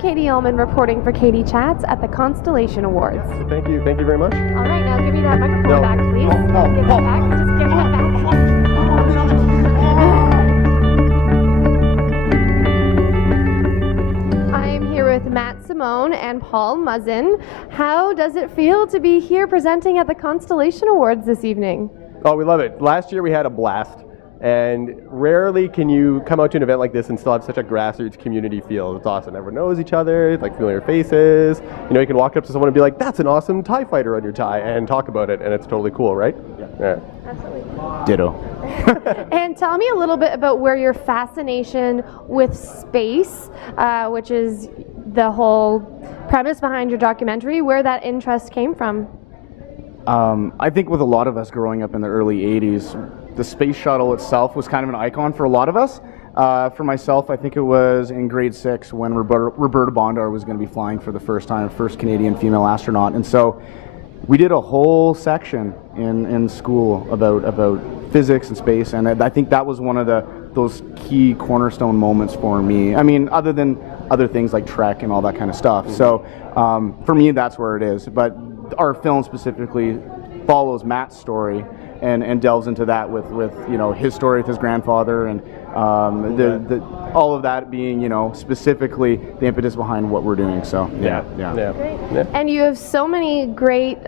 Katie Uhlmann reporting for Katie Chats at the Constellation Awards. Yes, thank you very much. All right, now give me that microphone back, please. Give that back. Just give that back. I am here with Cimone and Paul Muzzin. How does it feel to be here presenting at the Constellation Awards this evening? Oh, we love it. Last year we had a blast, and rarely can you come out to an event like this and still have such a grassroots community feel. It's awesome. Everyone knows each other, like familiar faces. You know, you can walk up to someone and be like, "That's an awesome TIE fighter on your tie," and talk about it, and it's totally cool, right? Yeah. Absolutely. Ditto. And tell me a little bit about where your fascination with space, which is the whole premise behind your documentary, where that interest came from. I think with a lot of us growing up in the early 80s, the space shuttle itself was kind of an icon for a lot of us. For myself, I think it was in grade 6 when Roberta Bondar was going to be flying for the first time, first Canadian female astronaut. And so we did a whole section in school about physics and space, and I think that was one of those key cornerstone moments for me. I mean, other than other things like Trek and all that kind of stuff. So for me, that's where it is. But our film specifically follows Matt's story and delves into that with you know, his story with his grandfather and all of that being, you know, specifically the impetus behind what we're doing. So yeah. Great. Yeah. And you have so many great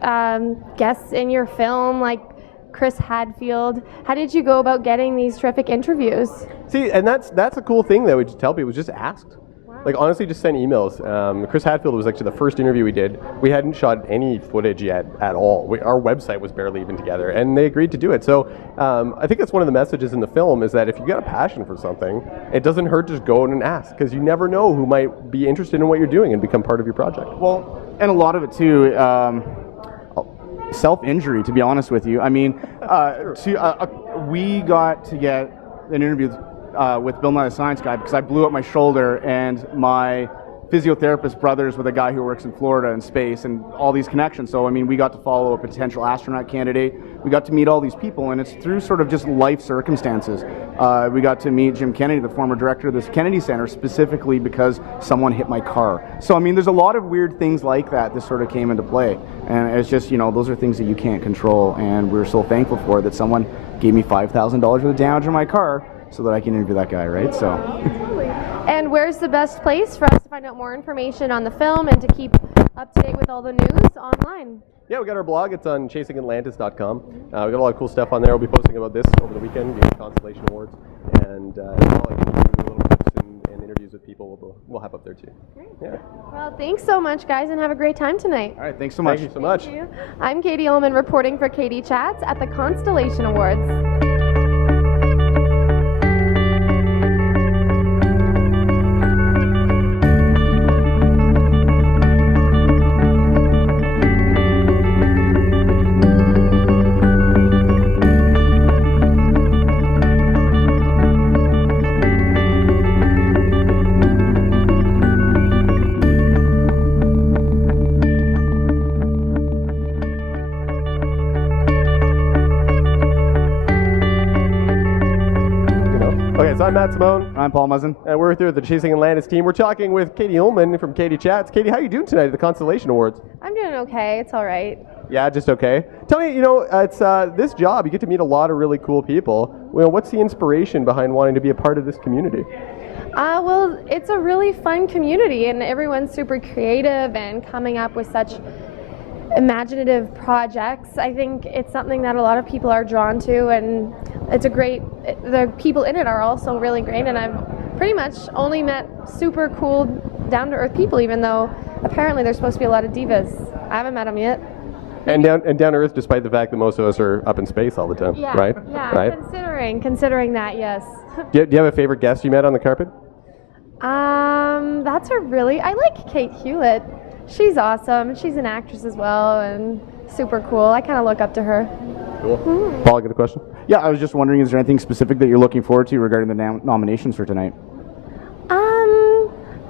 guests in your film, like Chris Hadfield. How did you go about getting these terrific interviews? See, and that's a cool thing that we just tell people, just asked. Like, honestly, just send emails. Chris Hadfield was actually the first interview we did. We hadn't shot any footage yet at all. Our website was barely even together, and they agreed to do it. So I think that's one of the messages in the film, is that if you've got a passion for something, it doesn't hurt to just go and ask, because you never know who might be interested in what you're doing and become part of your project. Well, and a lot of it too, self-injury, to be honest with you. I mean, we got to get an interview with Bill Nye the Science Guy because I blew up my shoulder, and my physiotherapist brothers with a guy who works in Florida in space, and all these connections. So I mean, we got to follow a potential astronaut candidate. We got to meet all these people, and it's through sort of just life circumstances. We got to meet Jim Kennedy, the former director of this Kennedy Center, specifically because someone hit my car. So I mean, there's a lot of weird things like that sort of came into play, and it's just, you know, those are things that you can't control, and we're so thankful for that someone gave me $5,000 worth of damage on my car so that I can interview that guy, right? So. And where's the best place for us to find out more information on the film and to keep up to date with all the news online? Yeah, we got our blog. It's on chasingatlantis.com. We got a lot of cool stuff on there. We'll be posting about this over the weekend, the Constellation Awards, and all I can do little clips and interviews with people we'll have up there too. Great. Yeah. Well, thanks so much, guys, and have a great time tonight. All right, thanks so much. Thank you so much. Thank you. I'm Katie Uhlmann reporting for Katie Chats at the Constellation Awards. So I'm Cimone. I'm Paul Muzzin. And we're here with the Chasing Atlantis team. We're talking with Katie Uhlmann from Katie Chats. Katie, how are you doing tonight at the Constellation Awards? I'm doing okay. It's all right. Yeah, just okay. Tell me, you know, it's this job, you get to meet a lot of really cool people. Well, what's the inspiration behind wanting to be a part of this community? Well, it's a really fun community, and everyone's super creative and coming up with such imaginative projects. I think it's something that a lot of people are drawn to, and it's the people in it are also really great, and I've pretty much only met super cool, down-to-earth people, even though apparently there's supposed to be a lot of divas. I haven't met them yet. And down to earth, despite the fact that most of us are up in space all the time, yeah, right? Yeah, right? Considering that, yes. Do you have a favorite guest you met on the carpet? I like Kate Hewlett. She's awesome. She's an actress as well, and super cool. I kind of look up to her. Cool. Mm-hmm. Paul, I got a question? Yeah, I was just wondering, is there anything specific that you're looking forward to regarding the nominations for tonight? I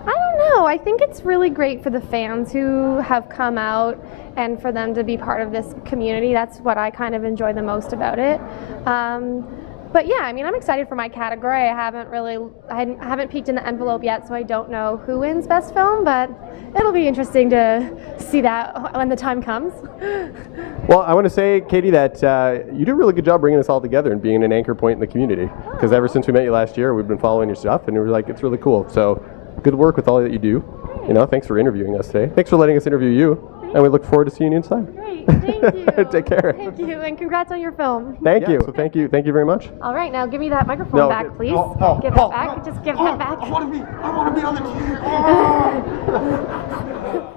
don't know. I think it's really great for the fans who have come out and for them to be part of this community. That's what I kind of enjoy the most about it. But yeah, I mean, I'm excited for my category. I haven't peeked in the envelope yet, so I don't know who wins Best Film, but it'll be interesting to see that when the time comes. Well, I want to say, Katie, that you do a really good job bringing us all together and being an anchor point in the community. Because ever since we met you last year, we've been following your stuff, and we're like, it's really cool. So good work with all that you do. You know, thanks for interviewing us today. Thanks for letting us interview you, and we look forward to seeing you inside. Great, thank you. Take care. Thank you, and congrats on your film. Thank you. So thank you very much. All right, now give me that microphone back, please. Give it back. Just give that back. I want to be on the TV.